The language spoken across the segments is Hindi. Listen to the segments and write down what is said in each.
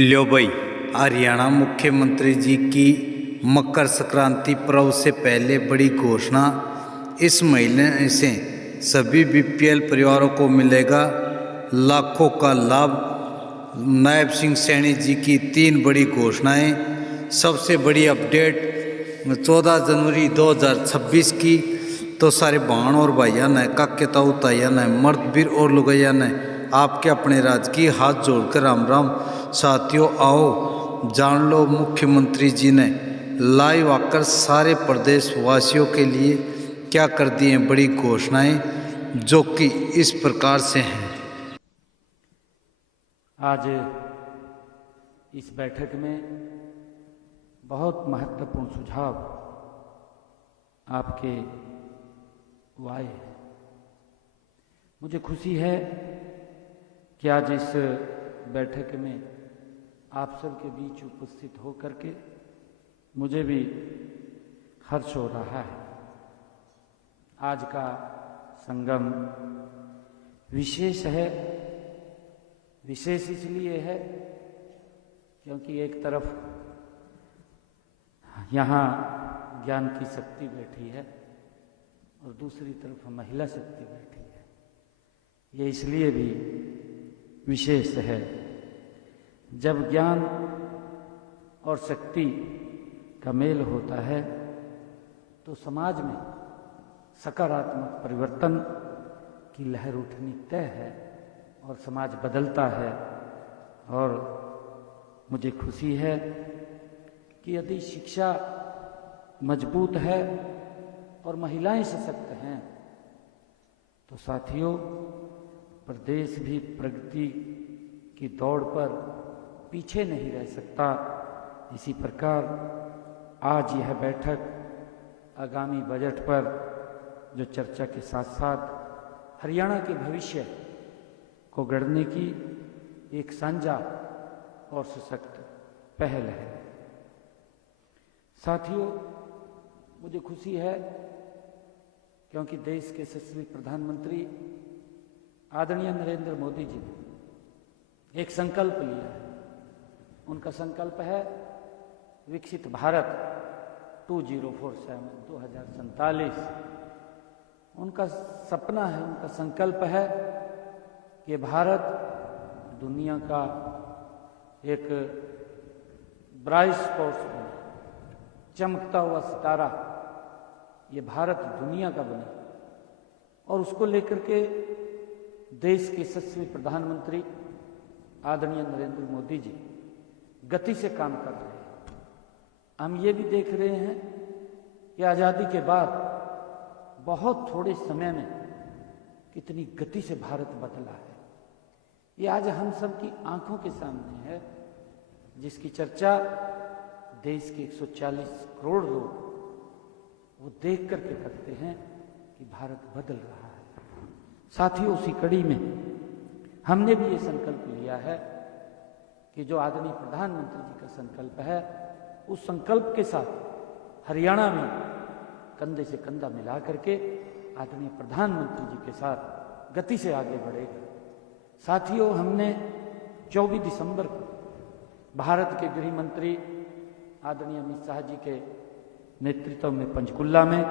लो भाई, हरियाणा मुख्यमंत्री जी की मकर संक्रांति पर्व से पहले बड़ी घोषणा। इस महीने से सभी बीपीएल परिवारों को मिलेगा लाखों का लाभ। नायब सिंह सैनी जी की 3 बड़ी घोषणाएं। सबसे बड़ी अपडेट 14 जनवरी 2026 की। तो सारे बहन और भाइया ने, काके ताऊ ताइया ने, मर्द वीर और लुगैया ने आपके अपने राज्य की हाथ जोड़कर राम राम। साथियों, आओ जान लो मुख्यमंत्री जी ने लाइव आकर सारे प्रदेश वासियों के लिए क्या कर दी हैं बड़ी घोषणाएं, जो कि इस प्रकार से हैं। आज इस बैठक में बहुत महत्वपूर्ण सुझाव आपके आए हैं। मुझे खुशी है कि आज इस बैठक में आप सबके बीच उपस्थित होकर के मुझे भी हर्ष हो रहा है। आज का संगम विशेष है। विशेष इसलिए है क्योंकि एक तरफ यहाँ ज्ञान की शक्ति बैठी है और दूसरी तरफ महिला शक्ति बैठी है। ये इसलिए भी विशेष है, जब ज्ञान और शक्ति का मेल होता है तो समाज में सकारात्मक परिवर्तन की लहर उठनी तय है और समाज बदलता है। और मुझे खुशी है कि यदि शिक्षा मजबूत है और महिलाएं सशक्त हैं तो साथियों, प्रदेश भी प्रगति की दौड़ पर पीछे नहीं रह सकता। इसी प्रकार आज यह बैठक आगामी बजट पर जो चर्चा के साथ साथ हरियाणा के भविष्य को गढ़ने की एक साझा और सशक्त पहल है। साथियों, मुझे खुशी है क्योंकि देश के यशस्वी प्रधानमंत्री आदरणीय नरेंद्र मोदी जी ने एक संकल्प लिया है। उनका संकल्प है विकसित भारत 2047। उनका सपना है, उनका संकल्प है कि भारत दुनिया का एक ब्राइट स्पॉट बने, चमकता हुआ सितारा ये भारत दुनिया का बने। और उसको लेकर के देश के यशस्वी प्रधानमंत्री आदरणीय नरेंद्र मोदी जी गति से काम कर रहे हैं। हम ये भी देख रहे हैं कि आज़ादी के बाद बहुत थोड़े समय में कितनी गति से भारत बदला है। ये आज हम सब की आंखों के सामने है, जिसकी चर्चा देश के 140 करोड़ लोग वो देख करके करते हैं कि भारत बदल रहा है। साथियों, उसी कड़ी में हमने भी ये संकल्प लिया है कि जो आदरणीय प्रधानमंत्री जी का संकल्प है, उस संकल्प के साथ हरियाणा में कंधे से कंधा मिला करके आदरणीय प्रधानमंत्री जी के साथ गति से आगे बढ़ेगा। साथियों, हमने 24 दिसंबर को भारत के गृह मंत्री आदरणीय अमित शाह जी के नेतृत्व में पंचकुला में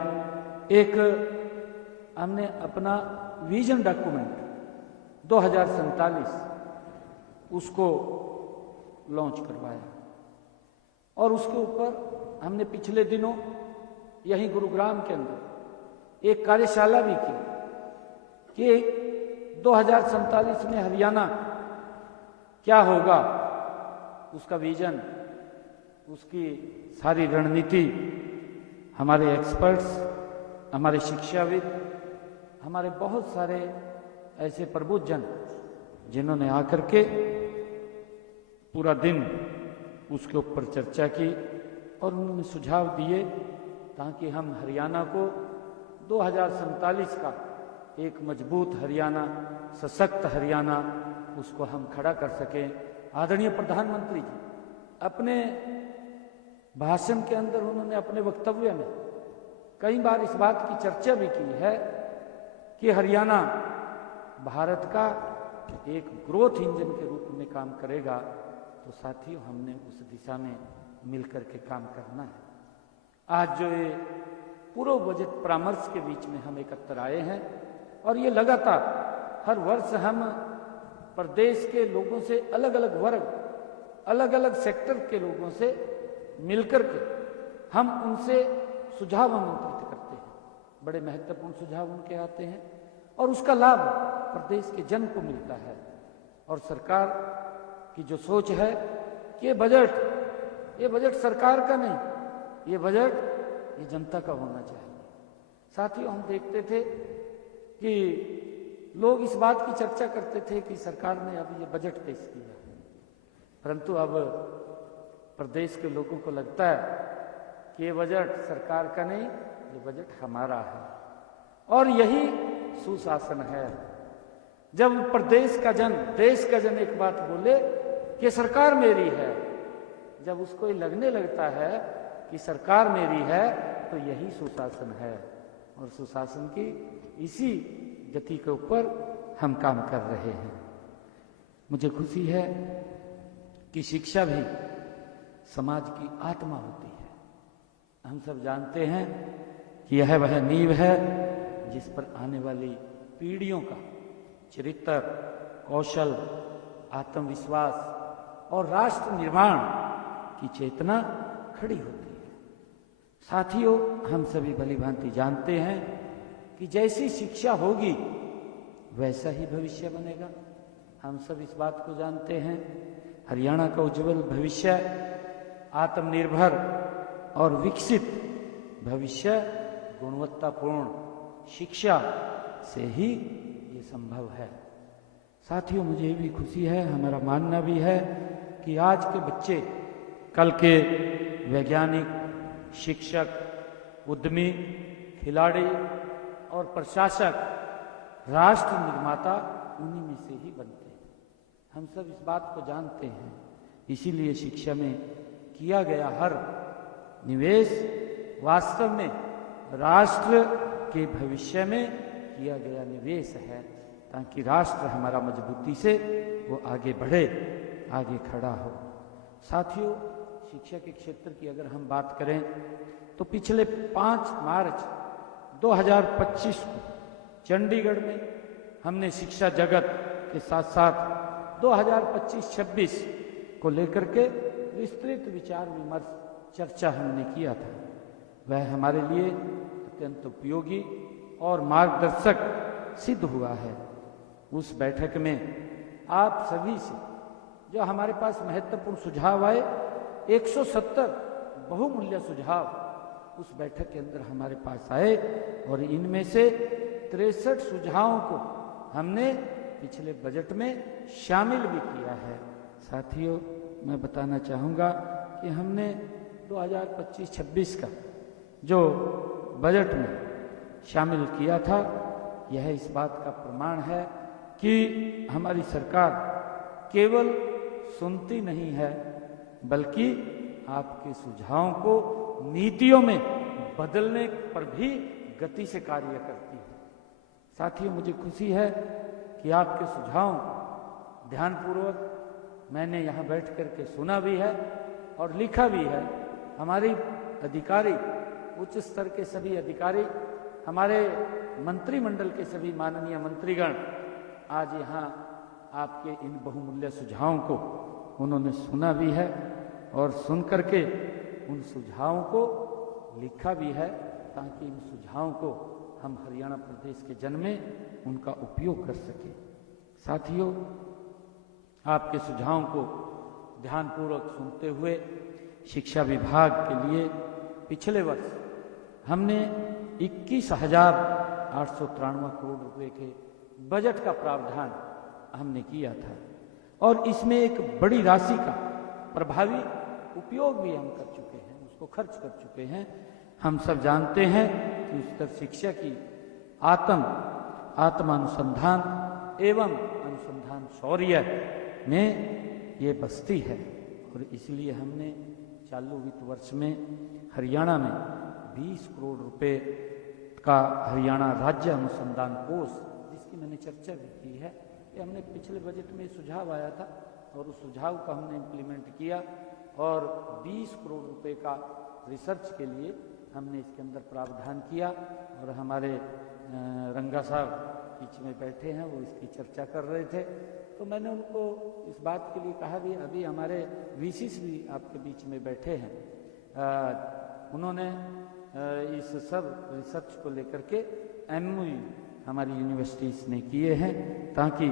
एक हमने अपना विजन डॉक्यूमेंट 2047 उसको लॉन्च करवाया। और उसके ऊपर हमने पिछले दिनों यहीं गुरुग्राम के अंदर एक कार्यशाला भी की कि 2047 में हरियाणा क्या होगा, उसका विजन, उसकी सारी रणनीति हमारे एक्सपर्ट्स, हमारे शिक्षाविद, हमारे बहुत सारे ऐसे प्रबुद्धजन जिन्होंने आकर के पूरा दिन उसके ऊपर चर्चा की और उन्होंने सुझाव दिए ताकि हम हरियाणा को 2047 का एक मजबूत हरियाणा, सशक्त हरियाणा, उसको हम खड़ा कर सकें। आदरणीय प्रधानमंत्री जी अपने भाषण के अंदर, उन्होंने अपने वक्तव्य में कई बार इस बात की चर्चा भी की है कि हरियाणा भारत का एक ग्रोथ इंजन के रूप में काम करेगा। तो तो साथियों हमने उस दिशा में मिलकर के काम करना है। आज जो ये पूर्व बजट परामर्श के बीच में हम एकत्र आए हैं और ये लगातार हर वर्ष हम प्रदेश के लोगों से, अलग अलग वर्ग, अलग अलग सेक्टर के लोगों से मिलकर के हम उनसे सुझाव आमंत्रित करते हैं। बड़े महत्वपूर्ण सुझाव उनके आते हैं और उसका लाभ प्रदेश के जन को मिलता है। और सरकार की जो सोच है कि ये बजट सरकार का नहीं, ये बजट ये जनता का होना चाहिए। साथियों हम देखते थे कि लोग इस बात की चर्चा करते थे कि सरकार ने अब ये बजट पेश किया, परंतु अब प्रदेश के लोगों को लगता है कि ये बजट सरकार का नहीं, ये बजट हमारा है। और यही सुशासन है। जब प्रदेश का जन, देश का जन एक बात बोले कि सरकार मेरी है, जब उसको ये लगने लगता है कि सरकार मेरी है, तो यही सुशासन है। और सुशासन की इसी गति के ऊपर हम काम कर रहे हैं। मुझे खुशी है कि शिक्षा भी समाज की आत्मा होती है। हम सब जानते हैं कि यह वह नींव है जिस पर आने वाली पीढ़ियों का चरित्र, कौशल, आत्मविश्वास और राष्ट्र निर्माण की चेतना खड़ी होती है। साथियों हम सभी भली भांति जानते हैं कि जैसी शिक्षा होगी वैसा ही भविष्य बनेगा। हम सब इस बात को जानते हैं। हरियाणा का उज्जवल भविष्य, आत्मनिर्भर और विकसित भविष्य गुणवत्तापूर्ण शिक्षा से ही ये संभव है। साथियों मुझे भी खुशी है, हमारा मानना भी है कि आज के बच्चे कल के वैज्ञानिक, शिक्षक, उद्यमी, खिलाड़ी और प्रशासक, राष्ट्र निर्माता उन्हीं में से ही बनते हैं। हम सब इस बात को जानते हैं। इसीलिए शिक्षा में किया गया हर निवेश वास्तव में राष्ट्र के भविष्य में किया गया निवेश है, ताकि राष्ट्र हमारा मजबूती से वो आगे बढ़े, आगे खड़ा हो। साथियों शिक्षा के क्षेत्र की अगर हम बात करें तो पिछले 5 मार्च 2025 को चंडीगढ़ में हमने शिक्षा जगत के साथ साथ 2025-26 को लेकर के विस्तृत विचार विमर्श चर्चा हमने किया था। वह हमारे लिए अत्यंत उपयोगी और मार्गदर्शक सिद्ध हुआ है। उस बैठक में आप सभी से जो हमारे पास महत्वपूर्ण सुझाव आए, 170 बहुमूल्य सुझाव उस बैठक के अंदर हमारे पास आए और इनमें से 63 सुझावों को हमने पिछले बजट में शामिल भी किया है। साथियों मैं बताना चाहूँगा कि हमने 2025-26 का जो बजट में शामिल किया था, यह इस बात का प्रमाण है कि हमारी सरकार केवल सुनती नहीं है, बल्कि आपके सुझावों को नीतियों में बदलने पर भी गति से कार्य करती है। साथियों मुझे खुशी है कि आपके सुझाव ध्यानपूर्वक मैंने यहाँ बैठ करके सुना भी है और लिखा भी है। हमारी अधिकारी, उच्च स्तर के सभी अधिकारी, हमारे मंत्रिमंडल के सभी माननीय मंत्रीगण आज यहाँ आपके इन बहुमूल्य सुझावों को उन्होंने सुना भी है और सुन करके उन सुझावों को लिखा भी है, ताकि इन सुझावों को हम हरियाणा प्रदेश के जन में उनका उपयोग कर सकें। साथियों आपके सुझावों को ध्यानपूर्वक सुनते हुए शिक्षा विभाग के लिए पिछले वर्ष हमने 21,893 करोड़ रुपए के बजट का प्रावधान हमने किया था और इसमें एक बड़ी राशि का प्रभावी उपयोग भी हम कर चुके हैं, उसको खर्च कर चुके हैं। हम सब जानते हैं कि उच्चतर शिक्षा की आत्मानुसंधान एवं अनुसंधान शौर्य में ये बस्ती है और इसलिए हमने चालू वित्त वर्ष में हरियाणा में 20 करोड़ रुपए का हरियाणा राज्य अनुसंधान कोष, जिसकी मैंने चर्चा भी की है, ये हमने पिछले बजट में सुझाव आया था और उस सुझाव को हमने इम्प्लीमेंट किया और 20 करोड़ रुपए का रिसर्च के लिए हमने इसके अंदर प्रावधान किया। और हमारे रंगा साहब बीच में बैठे हैं, वो इसकी चर्चा कर रहे थे, तो मैंने उनको इस बात के लिए कहा भी अभी हमारे वीसीस भी आपके बीच में बैठे हैं, उन्होंने इस सब रिसर्च को लेकर के एमओयू हमारी यूनिवर्सिटीज़ ने किए हैं ताकि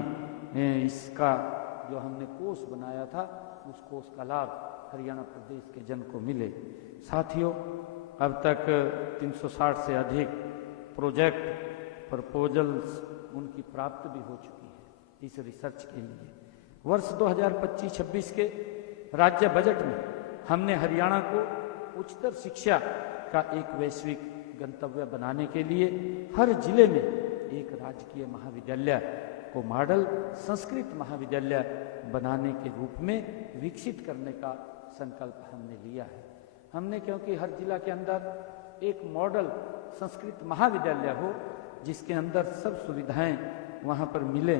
इसका जो हमने कोर्स बनाया था उस कोर्स का लाभ हरियाणा प्रदेश के जन को मिले। साथियों, अब तक 360 से अधिक प्रोजेक्ट प्रपोजल्स उनकी प्राप्त भी हो चुकी है इस रिसर्च के लिए। वर्ष 2025-26 के राज्य बजट में हमने हरियाणा को उच्चतर शिक्षा का एक वैश्विक गंतव्य बनाने के लिए हर जिले में एक राजकीय महाविद्यालय को मॉडल संस्कृत महाविद्यालय बनाने के रूप में विकसित करने का संकल्प हमने लिया है। हमने, क्योंकि हर जिला के अंदर एक मॉडल संस्कृत महाविद्यालय हो जिसके अंदर सब सुविधाएं वहां पर मिले,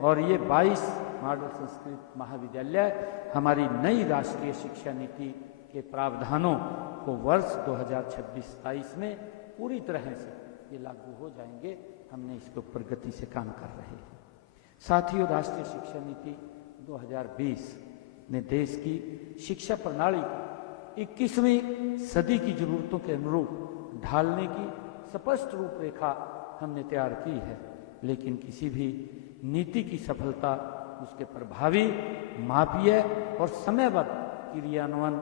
और ये 22 मॉडल संस्कृत महाविद्यालय हमारी नई राष्ट्रीय शिक्षा नीति के प्रावधानों को वर्ष 2026-27 में पूरी तरह से ये लागू हो जाएंगे। हमने इसके ऊपर गति से काम कर रहे हैं। साथियों, राष्ट्रीय शिक्षा नीति 2020 ने देश की शिक्षा प्रणाली को 21वीं सदी की जरूरतों के अनुरूप ढालने की स्पष्ट रूपरेखा हमने तैयार की है, लेकिन किसी भी नीति की सफलता उसके प्रभावी, मापीय और समयबद्ध क्रियान्वयन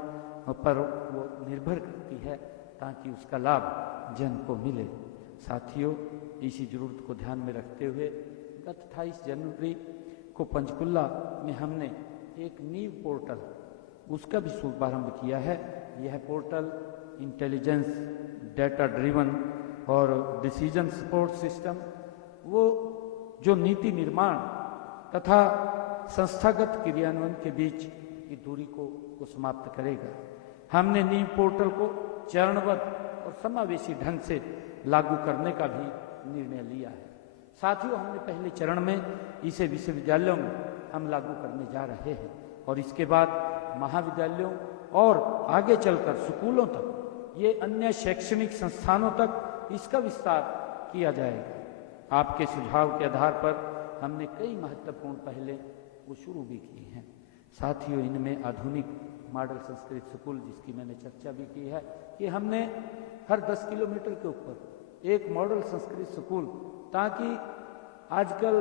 पर वो निर्भर करती है ताकि उसका लाभ जन को मिले। साथियों, इसी जरूरत को ध्यान में रखते हुए गत 28 जनवरी को पंचकुला में हमने एक नीव पोर्टल उसका भी शुभारंभ किया है। यह पोर्टल इंटेलिजेंस, डेटा ड्रिवन और डिसीजन सपोर्ट सिस्टम, वो जो नीति निर्माण तथा संस्थागत क्रियान्वयन के बीच की दूरी को समाप्त करेगा। हमने नीव पोर्टल को चरणबद्ध और समावेशी ढंग से लागू करने का भी निर्णय लिया है। साथियों, हमने पहले चरण में इसे विश्वविद्यालयों में हम लागू करने जा रहे हैं और इसके बाद महाविद्यालयों और आगे चलकर स्कूलों तक, ये अन्य शैक्षणिक संस्थानों तक इसका विस्तार किया जाएगा। आपके सुझाव के आधार पर हमने कई महत्वपूर्ण पहले वो शुरू भी की हैं। साथियों, इनमें आधुनिक मॉडल संस्कृत स्कूल, जिसकी मैंने चर्चा भी की है, कि हमने हर 10 किलोमीटर के ऊपर एक मॉडल संस्कृत स्कूल, ताकि आजकल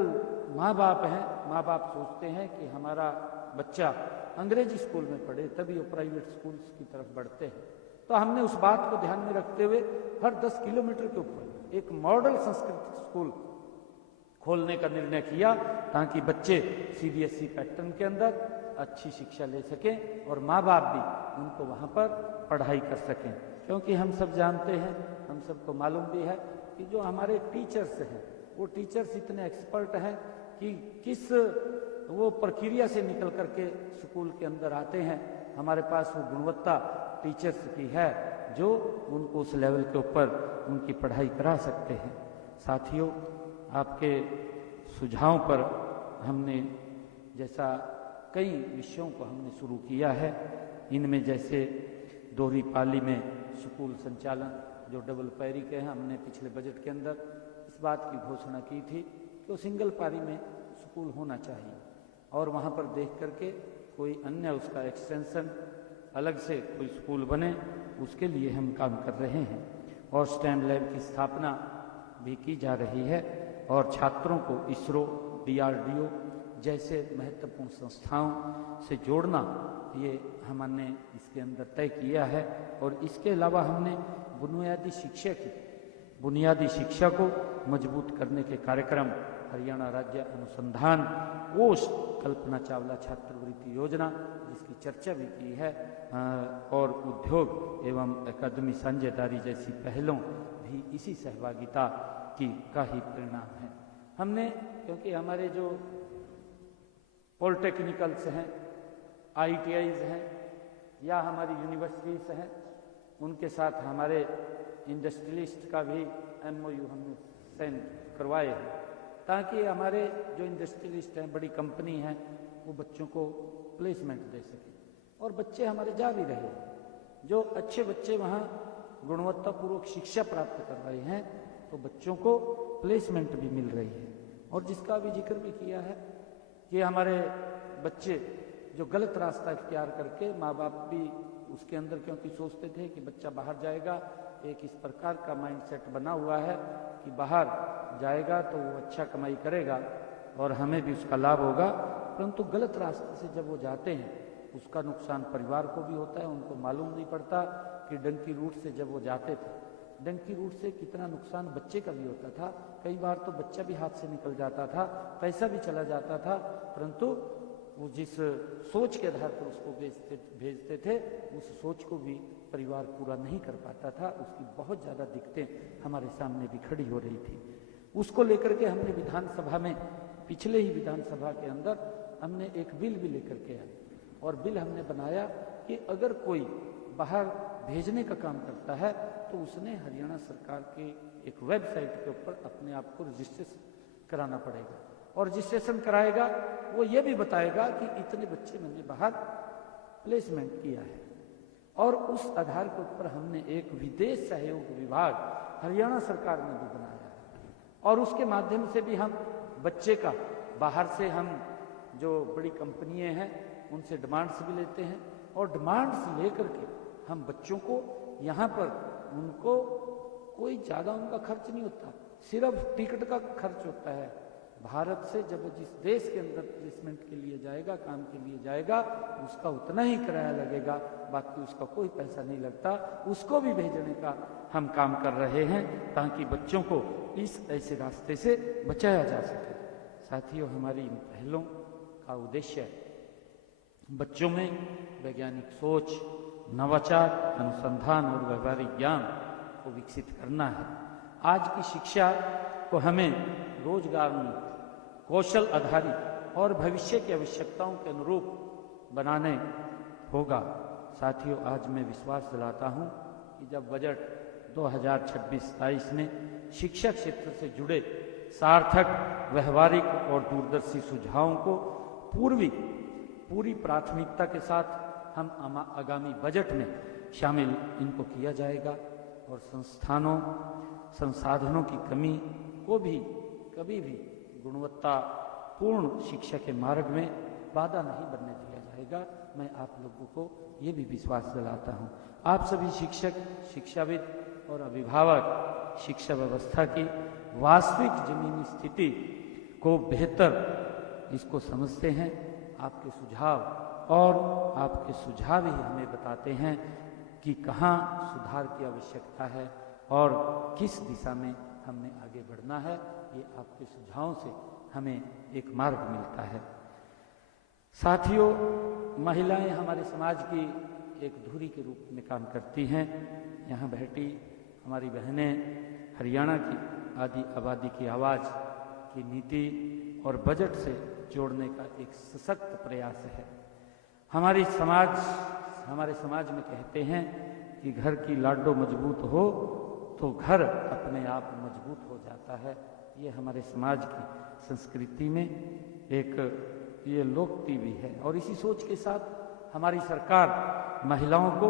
माँ बाप सोचते हैं कि हमारा बच्चा अंग्रेजी स्कूल में पढ़े तभी वो प्राइवेट स्कूल्स की तरफ बढ़ते हैं। तो हमने उस बात को ध्यान में रखते हुए हर 10 किलोमीटर के ऊपर एक मॉडल संस्कृत स्कूल खोलने का निर्णय किया ताकि बच्चे सीबीएसई पैटर्न के अंदर अच्छी शिक्षा ले सकें और माँ बाप भी उनको वहाँ पर पढ़ाई कर सकें। क्योंकि हम सब जानते हैं, हम सबको मालूम भी है कि जो हमारे टीचर्स हैं वो टीचर्स इतने एक्सपर्ट हैं कि किस वो प्रक्रिया से निकल करके स्कूल के अंदर आते हैं। हमारे पास वो गुणवत्ता टीचर्स की है जो उनको उस लेवल के ऊपर उनकी पढ़ाई करा सकते हैं। साथियों, आपके सुझावों पर हमने जैसा कई विषयों को हमने शुरू किया है, इनमें जैसे दोहरी पाली में स्कूल संचालन जो डबल पैरी के हैं, हमने पिछले बजट के अंदर इस बात की घोषणा की थी कि सिंगल पारी में स्कूल होना चाहिए और वहाँ पर देख करके कोई अन्य उसका एक्सटेंशन अलग से कोई स्कूल बने, उसके लिए हम काम कर रहे हैं। और स्टैम लैब की स्थापना भी की जा रही है और छात्रों को इसरो, DRDO जैसे महत्वपूर्ण संस्थाओं से जोड़ना, ये हमने इसके अंदर तय किया है। और इसके अलावा हमने बुनियादी शिक्षा को मजबूत करने के कार्यक्रम हरियाणा राज्य अनुसंधान कोष कल्पना चावला छात्रवृत्ति योजना, जिसकी चर्चा भी की है, और उद्योग एवं अकादमी साझेदारी जैसी पहलों भी इसी सहभागिता का ही परिणाम है। हमने, क्योंकि हमारे जो पॉलिटेक्निकल्स हैं, ITIs हैं या हमारी यूनिवर्सिटीज़ हैं, उनके साथ हमारे इंडस्ट्रियलिस्ट का भी MOU हमने साइन करवाए हैं ताकि हमारे जो इंडस्ट्रियलिस्ट हैं, बड़ी कंपनी हैं, वो बच्चों को प्लेसमेंट दे सके और बच्चे हमारे जा भी रहे हैं। जो अच्छे बच्चे वहाँ गुणवत्तापूर्वक शिक्षा प्राप्त कर रहे हैं तो बच्चों को प्लेसमेंट भी मिल रही है। और जिसका भी जिक्र भी किया है कि हमारे बच्चे जो गलत रास्ता इख्तियार करके, माँ बाप भी उसके अंदर क्योंकि सोचते थे कि बच्चा बाहर जाएगा, एक इस प्रकार का माइंडसेट बना हुआ है कि बाहर जाएगा तो वो अच्छा कमाई करेगा और हमें भी उसका लाभ होगा, परंतु गलत रास्ते से जब वो जाते हैं उसका नुकसान परिवार को भी होता है। उनको मालूम नहीं पड़ता कि डंकी रूट से जब वो जाते थे, डंकी रूट से कितना नुकसान बच्चे का भी होता था। कई बार तो बच्चा भी हाथ से निकल जाता था, पैसा भी चला जाता था, परंतु वो जिस सोच के आधार पर उसको भेजते थे उस सोच को भी परिवार पूरा नहीं कर पाता था। उसकी बहुत ज़्यादा दिक्कतें हमारे सामने भी खड़ी हो रही थी। उसको लेकर के हमने विधानसभा में, पिछले ही विधानसभा के अंदर हमने एक बिल भी लेकर के आए और बिल हमने बनाया कि अगर कोई बाहर भेजने का काम करता है तो उसने हरियाणा सरकार के एक वेबसाइट के ऊपर अपने आप को रजिस्ट्रेशन कराना पड़ेगा और रजिस्ट्रेशन कराएगा वो ये भी बताएगा कि इतने बच्चे मैंने बाहर प्लेसमेंट किया है। और उस आधार के ऊपर हमने एक विदेश सहयोग विभाग हरियाणा सरकार में भी बनाया है और उसके माध्यम से भी हम बच्चे का बाहर से, हम जो बड़ी कंपनियां हैं उनसे डिमांड्स भी लेते हैं और डिमांड्स लेकर के हम बच्चों को यहाँ पर, उनको कोई ज़्यादा उनका खर्च नहीं होता, सिर्फ टिकट का खर्च होता है। भारत से जब वो जिस देश के अंदर प्लेसमेंट के लिए जाएगा, काम के लिए जाएगा, उसका उतना ही किराया लगेगा, बाकी उसका कोई पैसा नहीं लगता। उसको भी भेजने का हम काम कर रहे हैं ताकि बच्चों को इस ऐसे रास्ते से बचाया जा सके। साथियों, हमारी इन पहलों का उद्देश्य बच्चों में वैज्ञानिक सोच, नवाचार, अनुसंधान और व्यवहारिक ज्ञान को विकसित करना है। आज की शिक्षा को हमें रोजगारोन्मुख, कौशल आधारित और भविष्य की आवश्यकताओं के अनुरूप बनाने होगा। साथियों, आज मैं विश्वास दिलाता हूं कि जब बजट 2026-27 में शिक्षा क्षेत्र से जुड़े सार्थक, व्यवहारिक और दूरदर्शी सुझावों को पूरी प्राथमिकता के साथ हम आगामी बजट में शामिल इनको किया जाएगा और संसाधनों की कमी को भी कभी भी गुणवत्तापूर्ण शिक्षा के मार्ग में बाधा नहीं बनने दिया जाएगा। मैं आप लोगों को ये भी विश्वास दिलाता हूँ। आप सभी शिक्षक, शिक्षाविद और अभिभावक शिक्षा व्यवस्था की वास्तविक जमीनी स्थिति को बेहतर इसको समझते हैं। आपके सुझाव ही हमें बताते हैं कि कहाँ सुधार की आवश्यकता है और किस दिशा में हमने आगे बढ़ना है। ये आपके सुझावों से हमें एक मार्ग मिलता है। साथियों, महिलाएं हमारे समाज की एक धुरी के रूप में काम करती हैं। यहाँ बैठी हमारी बहनें हरियाणा की आदि आबादी की आवाज़ की नीति और बजट से जोड़ने का एक सशक्त प्रयास है। हमारे समाज में कहते हैं कि घर की लाडो मजबूत हो तो घर अपने आप मजबूत हो जाता है। ये हमारे समाज की संस्कृति में एक ये लोकोक्ति भी है और इसी सोच के साथ हमारी सरकार महिलाओं को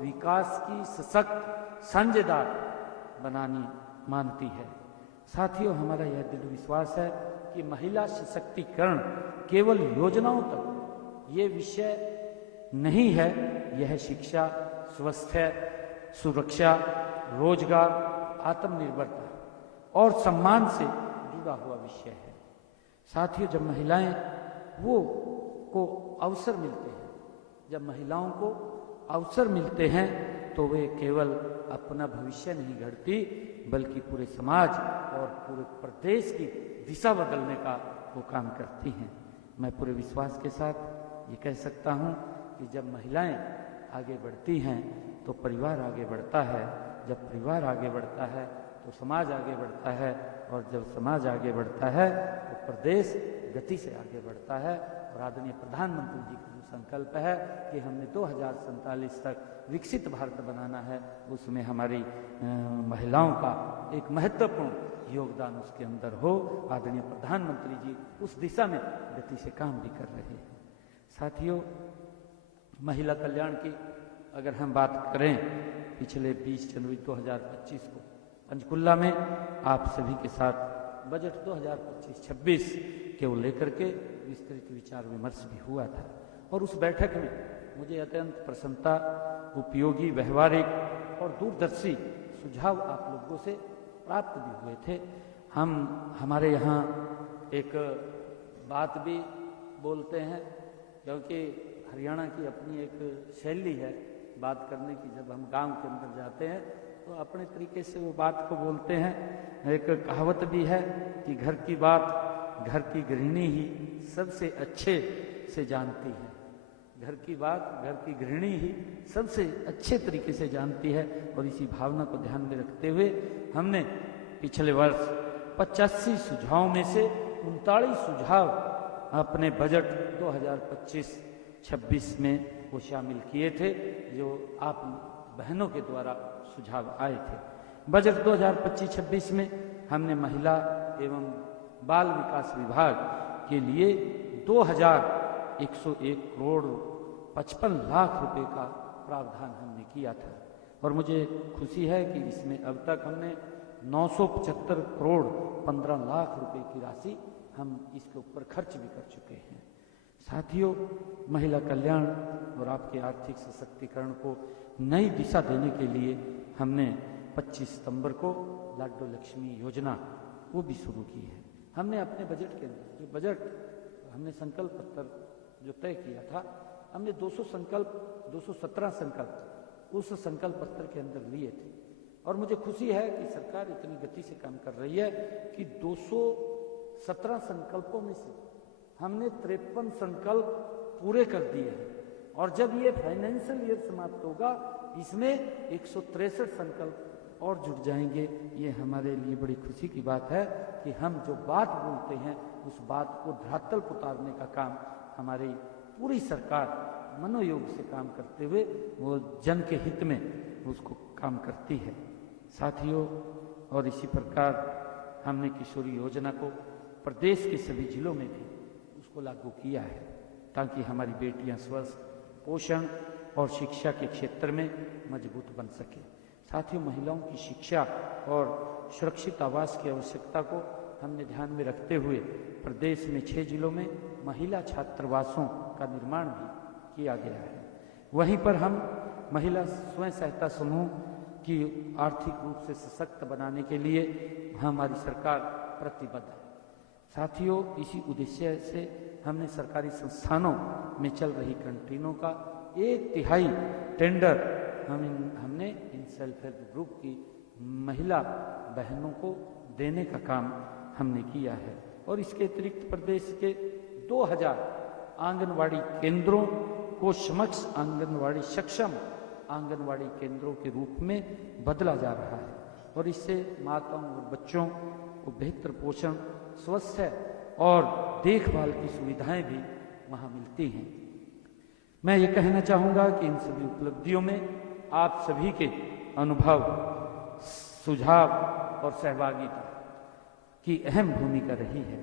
विकास की सशक्त साझेदार बनानी मानती है। साथियों, हमारा यह दृढ़ विश्वास है कि महिला सशक्तिकरण केवल योजनाओं तक ये विषय नहीं है, यह शिक्षा, स्वास्थ्य, सुरक्षा, रोजगार, आत्मनिर्भरता और सम्मान से जुड़ा हुआ विषय है। साथियों, जब महिलाएं को अवसर मिलते हैं, जब महिलाओं को अवसर मिलते हैं तो वे केवल अपना भविष्य नहीं गढ़ती बल्कि पूरे समाज और पूरे प्रदेश की दिशा बदलने का वो काम करती हैं। मैं पूरे विश्वास के साथ ये कह सकता हूँ कि जब महिलाएं आगे बढ़ती हैं तो परिवार आगे बढ़ता है, जब परिवार आगे बढ़ता है तो समाज आगे बढ़ता है और जब समाज आगे बढ़ता है तो प्रदेश गति से आगे बढ़ता है। और आदरणीय प्रधानमंत्री जी के संकल्प है कि हमने 2047 तक विकसित भारत बनाना है। उसमें हमारी महिलाओं का एक महत्वपूर्ण योगदान उसके अंदर हो। आदरणीय प्रधानमंत्री जी उस दिशा में गति से काम भी कर रहे हैं। साथियों, महिला कल्याण की अगर हम बात करें, पिछले 20 जनवरी 2025 को पंचकुला में आप सभी के साथ बजट 2025-26 के वो लेकर के विस्तृत विचार विमर्श भी हुआ था और उस बैठक में मुझे अत्यंत प्रसन्नता, उपयोगी, व्यवहारिक और दूरदर्शी सुझाव आप लोगों से प्राप्त भी हुए थे। हमारे यहाँ एक बात भी बोलते हैं, क्योंकि हरियाणा की अपनी एक शैली है बात करने की। जब हम गांव के अंदर जाते हैं तो अपने तरीके से वो बात को बोलते हैं। एक कहावत भी है कि घर की बात घर की गृहिणी ही सबसे अच्छे से जानती है। घर की बात घर की गृहिणी ही सबसे अच्छे तरीके से जानती है। और इसी भावना को ध्यान में रखते हुए हमने पिछले वर्ष 85 सुझावों में से 39 सुझाव अपने बजट 2025-26 में वो शामिल किए थे, जो आप बहनों के द्वारा सुझाव आए थे। बजट 2025-26 में हमने महिला एवं बाल विकास विभाग के लिए 2101 करोड़ 55 लाख रुपए का प्रावधान हमने किया था। और मुझे खुशी है कि इसमें अब तक हमने 975 करोड़ 15 लाख रुपए की राशि हम इसके ऊपर खर्च भी कर चुके हैं। साथियों, महिला कल्याण और आपके आर्थिक सशक्तिकरण को नई दिशा देने के लिए हमने 25 सितंबर को लाडो लक्ष्मी योजना वो भी शुरू की है। हमने अपने बजट के अंदर जो बजट हमने संकल्प पत्र जो तय किया था, हमने 217 संकल्प उस संकल्प पत्र के अंदर लिए थे। और मुझे खुशी है कि सरकार इतनी गति से काम कर रही है कि 217 संकल्पों में से हमने 53 संकल्प पूरे कर दिए हैं। और जब ये फाइनेंशियल ईयर समाप्त होगा, इसमें 163 संकल्प और जुड़ जाएंगे। ये हमारे लिए बड़ी खुशी की बात है कि हम जो बात बोलते हैं उस बात को धरातल पर उतारने का काम हमारी पूरी सरकार मनोयोग से काम करते हुए वो जन के हित में उसको काम करती है। साथियों, और इसी प्रकार हमने किशोरी योजना को प्रदेश के सभी जिलों में भी उसको लागू किया है, ताकि हमारी बेटियां स्वस्थ, पोषण और शिक्षा के क्षेत्र में मजबूत बन सके। साथियों, महिलाओं की शिक्षा और सुरक्षित आवास की आवश्यकता को हमने ध्यान में रखते हुए प्रदेश में 6 जिलों में महिला छात्रावासों का निर्माण भी किया गया है। वहीं पर हम महिला स्वयं सहायता समूह की आर्थिक रूप से सशक्त बनाने के लिए हमारी सरकार प्रतिबद्ध है। साथियों, इसी उद्देश्य से हमने सरकारी संस्थानों में चल रही कैंटीनों का 1/3 टेंडर हमने इन सेल्फ हेल्प ग्रुप की महिला बहनों को देने का काम हमने किया है। और इसके अतिरिक्त प्रदेश के 2000 आंगनवाड़ी केंद्रों को समक्ष आंगनवाड़ी सक्षम आंगनवाड़ी केंद्रों के रूप में बदला जा रहा है। और इससे माताओं और बच्चों को बेहतर पोषण, स्वास्थ्य और देखभाल की सुविधाएं भी वहां मिलती हैं। मैं ये कहना चाहूँगा कि इन सभी उपलब्धियों में आप सभी के अनुभव, सुझाव और सहभागिता की अहम भूमिका रही है।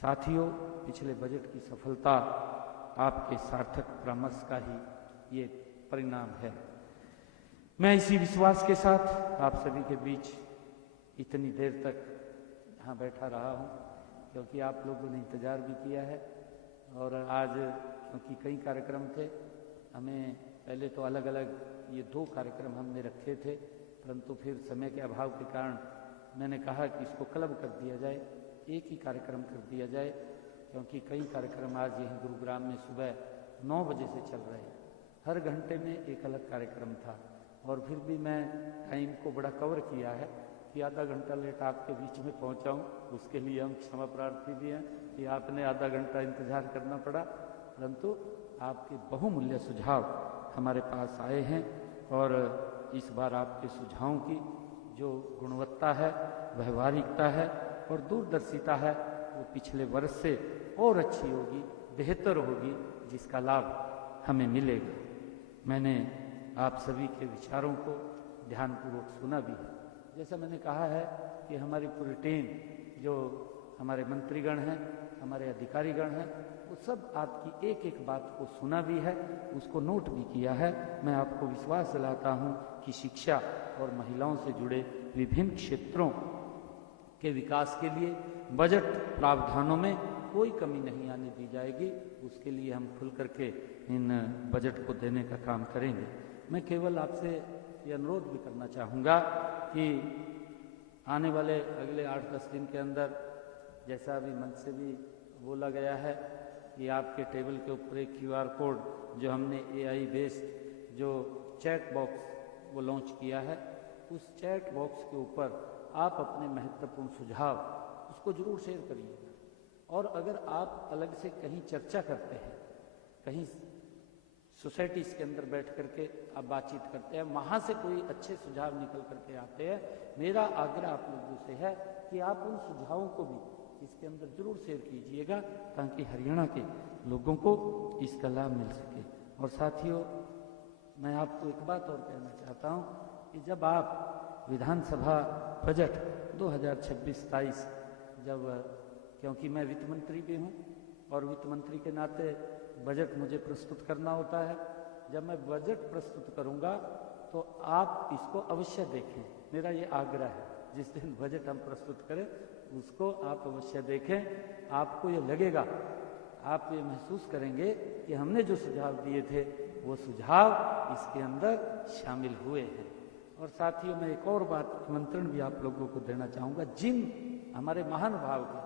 साथियों, पिछले बजट की सफलता आपके सार्थक परामर्श का ही ये परिणाम है। मैं इसी विश्वास के साथ आप सभी के बीच इतनी देर तक यहाँ बैठा रहा हूँ, क्योंकि आप लोगों ने इंतज़ार भी किया है। और आज क्योंकि कई कार्यक्रम थे, हमें पहले तो अलग अलग ये 2 कार्यक्रम हमने रखे थे, परंतु फिर समय के अभाव के कारण मैंने कहा कि इसको क्लब कर दिया जाए, एक ही कार्यक्रम कर दिया जाए, क्योंकि कई कार्यक्रम आज यहीं गुरुग्राम में सुबह 9 बजे से चल रहे हैं। हर घंटे में एक अलग कार्यक्रम था। और फिर भी मैं टाइम को बड़ा कवर किया है कि आधा घंटा लेट आपके बीच में पहुंचाऊं। उसके लिए हम क्षमा प्रार्थी भी हैं कि आपने आधा घंटा इंतजार करना पड़ा, परंतु आपके बहुमूल्य सुझाव हमारे पास आए हैं। और इस बार आपके सुझावों की जो गुणवत्ता है, व्यवहारिकता है और दूरदर्शिता है, वो पिछले वर्ष से और अच्छी होगी, बेहतर होगी, जिसका लाभ हमें मिलेगा। मैंने आप सभी के विचारों को ध्यानपूर्वक सुना भी है। जैसा मैंने कहा है कि हमारी पूरी टीम, जो हमारे मंत्रीगण हैं, हमारे अधिकारीगण हैं, वो सब आपकी एक एक बात को सुना भी है, उसको नोट भी किया है। मैं आपको विश्वास दिलाता हूँ कि शिक्षा और महिलाओं से जुड़े विभिन्न क्षेत्रों के विकास के लिए बजट प्रावधानों में कोई कमी नहीं आने दी जाएगी। उसके लिए हम खुल करके इन बजट को देने का काम करेंगे। मैं केवल आपसे ये अनुरोध भी करना चाहूँगा कि आने वाले अगले 8-10 दिन के अंदर, जैसा अभी मंच से भी बोला गया है कि आपके टेबल के ऊपर एक QR कोड जो हमने AI बेस्ड जो चैट बॉक्स वो लॉन्च किया है, उस चैट बॉक्स के ऊपर आप अपने महत्वपूर्ण सुझाव उसको जरूर शेयर करिएगा। और अगर आप अलग से कहीं चर्चा करते हैं, कहीं सोसाइटीज़ के अंदर बैठ करके आप बातचीत करते हैं, वहाँ से कोई अच्छे सुझाव निकल करके आते हैं, मेरा आग्रह आप लोगों से है कि आप उन सुझावों को भी इसके अंदर जरूर शेयर कीजिएगा, ताकि हरियाणा के लोगों को इसका लाभ मिल सके। और साथियों, मैं आपको एक बात और कहना चाहता हूँ कि जब आप विधानसभा बजट 2026-27 जब, क्योंकि मैं वित्त मंत्री भी हूँ और वित्त मंत्री के नाते बजट मुझे प्रस्तुत करना होता है, जब मैं बजट प्रस्तुत करूँगा तो आप इसको अवश्य देखें। मेरा ये आग्रह है, जिस दिन बजट हम प्रस्तुत करें उसको आप अवश्य देखें। आपको ये लगेगा, आप ये महसूस करेंगे कि हमने जो सुझाव दिए थे वो सुझाव इसके अंदर शामिल हुए हैं। और साथियों, मैं एक और बात आमंत्रण भी आप लोगों को देना चाहूँगा, जिन हमारे महानुभाव के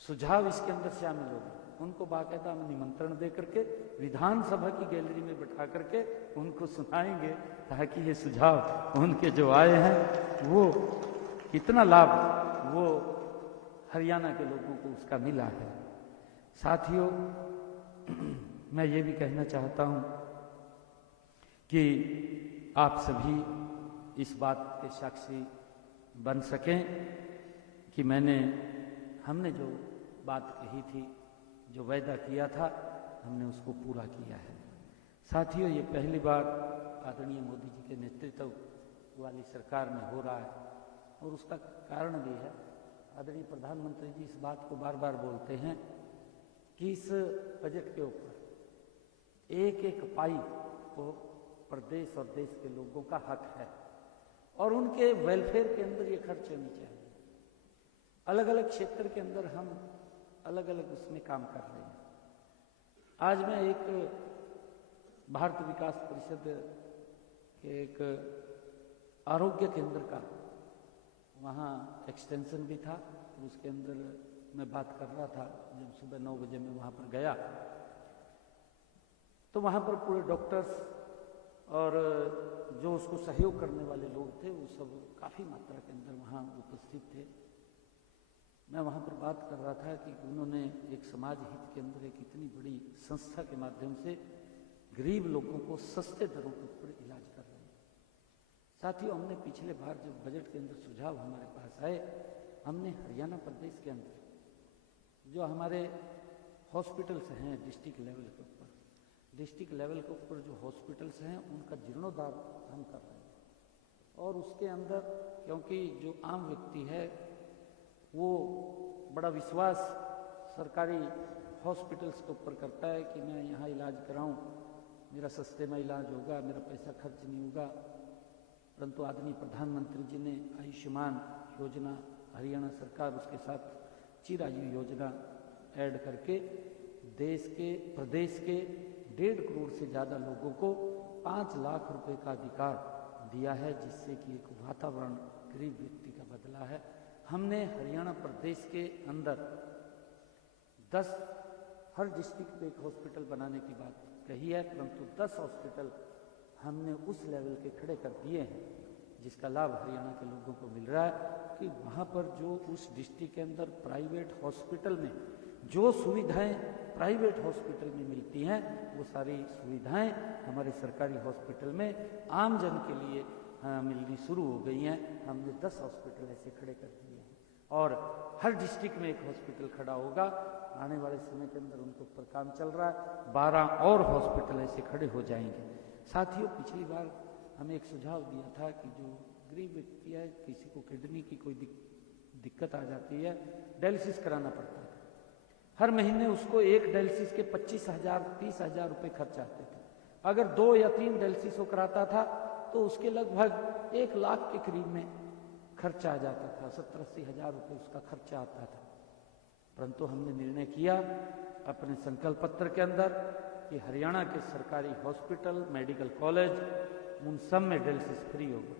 सुझाव इसके अंदर शामिल होंगे उनको बाकायदा हम निमंत्रण दे करके विधानसभा की गैलरी में बैठा करके उनको सुनाएंगे, ताकि ये सुझाव उनके जो आए हैं वो कितना लाभ वो हरियाणा के लोगों को उसका मिला है। साथियों, मैं ये भी कहना चाहता हूँ कि आप सभी इस बात के साक्षी बन सकें कि हमने जो बात कही थी, जो वायदा किया था, हमने उसको पूरा किया है। साथियों, ये पहली बार आदरणीय मोदी जी के नेतृत्व वाली सरकार में हो रहा है, और उसका कारण भी है, आदरणीय प्रधानमंत्री जी इस बात को बार बार बोलते हैं कि इस बजट के ऊपर एक एक पाई को प्रदेश और देश के लोगों का हक है, और उनके वेलफेयर के अंदर ये खर्च होनी चाहिए। अलग अलग क्षेत्र के अंदर हम अलग अलग उसमें काम कर रहे हैं। आज मैं एक भारत विकास परिषद के एक आरोग्य केंद्र का वहाँ एक्सटेंशन भी था, उसके अंदर मैं बात कर रहा था। जब सुबह 9 बजे मैं वहाँ पर गया तो वहाँ पर पूरे डॉक्टर्स और जो उसको सहयोग करने वाले लोग थे वो सब काफ़ी मात्रा के अंदर वहाँ उपस्थित थे। मैं वहाँ पर बात कर रहा था कि उन्होंने एक समाज हित के अंदर एक इतनी बड़ी संस्था के माध्यम से गरीब लोगों को सस्ते दरों के ऊपर इलाज कर रहे हैं। साथियों, हमने पिछले बार जब बजट के अंदर सुझाव हमारे पास आए, हमने हरियाणा प्रदेश के अंदर जो हमारे हॉस्पिटल्स हैं डिस्ट्रिक्ट लेवल के ऊपर, डिस्ट्रिक्ट लेवल के ऊपर जो हॉस्पिटल्स हैं उनका जीर्णोद्धार हम कर रहे हैं। और उसके अंदर क्योंकि जो आम व्यक्ति है वो बड़ा विश्वास सरकारी हॉस्पिटल्स के ऊपर करता है कि मैं यहाँ इलाज कराऊं, मेरा सस्ते में इलाज होगा, मेरा पैसा खर्च नहीं होगा। परंतु आदरणीय प्रधानमंत्री जी ने आयुष्मान योजना, हरियाणा सरकार उसके साथ चिरायु योजना ऐड करके प्रदेश के 1.5 करोड़ से ज़्यादा लोगों को 5 लाख रुपए का अधिकार दिया है, जिससे कि एक वातावरण गरीब व्यक्ति का बदला है। हमने हरियाणा प्रदेश के अंदर 10 हर डिस्ट्रिक्ट में एक हॉस्पिटल बनाने की बात कही है, परंतु 10 हॉस्पिटल हमने उस लेवल के खड़े कर दिए हैं, जिसका लाभ हरियाणा के लोगों को मिल रहा है कि वहाँ पर जो उस डिस्ट्रिक्ट के अंदर प्राइवेट हॉस्पिटल में जो सुविधाएं प्राइवेट हॉस्पिटल में मिलती हैं, वो सारी सुविधाएं हमारे सरकारी हॉस्पिटल में आम जन के लिए मिलनी शुरू हो गई हैं। हमने 10 हॉस्पिटल ऐसे खड़े कर दिए हैं। और हर डिस्ट्रिक्ट में एक हॉस्पिटल खड़ा होगा। आने वाले समय के अंदर उनके ऊपर काम चल रहा है, 12 और हॉस्पिटल ऐसे खड़े हो जाएंगे। साथियों, पिछली बार हमें एक सुझाव दिया था कि जो गरीब व्यक्ति है, किसी को किडनी की कोई दिक्कत आ जाती है, डायलिसिस कराना पड़ता है, हर महीने उसको एक डायलिसिस के 25,000 30,000 रुपये खर्च आते थे। अगर 2 या 3 डायलिसिस वो कराता था तो उसके लगभग 1 लाख के करीब में खर्चा आ जाता था, 70-80 हज़ार रुपये उसका खर्चा आता था। परंतु हमने निर्णय किया अपने संकल्प पत्र के अंदर कि हरियाणा के सरकारी हॉस्पिटल, मेडिकल कॉलेज, उन सब में डायलिसिस फ्री होगा।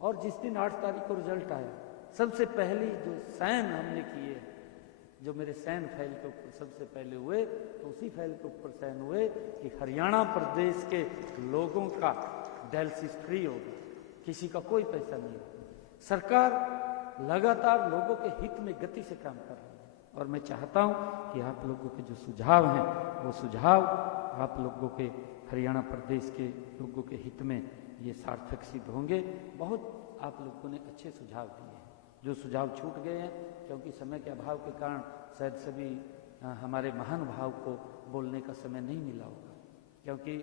और जिस दिन 8 तारीख को रिजल्ट आया, सबसे पहली जो साइन हमने किए, जो मेरे साइन फाइल के ऊपर सबसे पहले हुए, तो उसी फाइल के ऊपर साइन हुए कि हरियाणा प्रदेश के लोगों का डायलिसिस फ्री होगा, किसी का कोई पैसा नहीं होगा। सरकार लगातार लोगों के हित में गति से काम कर रही है और मैं चाहता हूं कि आप लोगों के जो सुझाव हैं, वो सुझाव आप लोगों के हरियाणा प्रदेश के लोगों के हित में ये सार्थक सिद्ध होंगे। बहुत आप लोगों ने अच्छे सुझाव दिए हैं, जो सुझाव छूट गए हैं क्योंकि समय के अभाव के कारण शायद सभी हमारे महानुभाव को बोलने का समय नहीं मिला होगा, क्योंकि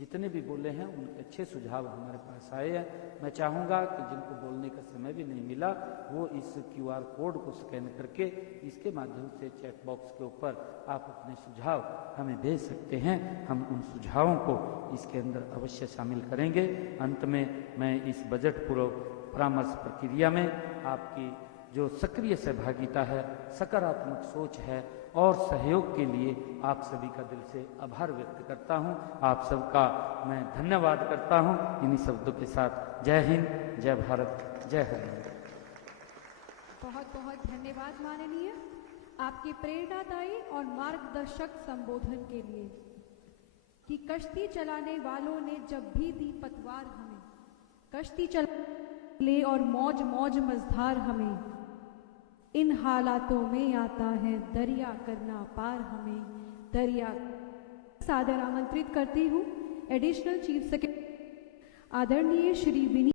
जितने भी बोले हैं उनके अच्छे सुझाव हमारे पास आए हैं। मैं चाहूँगा कि जिनको बोलने का समय भी नहीं मिला, वो इस QR कोड को स्कैन करके इसके माध्यम से चैट बॉक्स के ऊपर आप अपने सुझाव हमें भेज सकते हैं। हम उन सुझावों को इसके अंदर अवश्य शामिल करेंगे। अंत में मैं इस बजट पूर्व परामर्श प्रक्रिया में आपकी जो सक्रिय सहभागिता है, सकारात्मक सोच है और सहयोग के लिए आप सभी का दिल से आभार व्यक्त करता हूं। आप सबका मैं धन्यवाद करता हूं। इन्हीं शब्दों के साथ जय हिंद, जय भारत, जय हरियाणा। बहुत बहुत धन्यवाद माननीय, आपके प्रेरणादायी और मार्गदर्शक संबोधन के लिए। कि कश्ती चलाने वालों ने जब भी दी पतवार हमें, कश्ती चला और मौज मौज मझधार हमें, इन हालातों में आता है दरिया करना पार हमें, दरिया। सादर आमंत्रित करती हूँ एडिशनल चीफ सेक्रेटरी आदरणीय श्री विनीत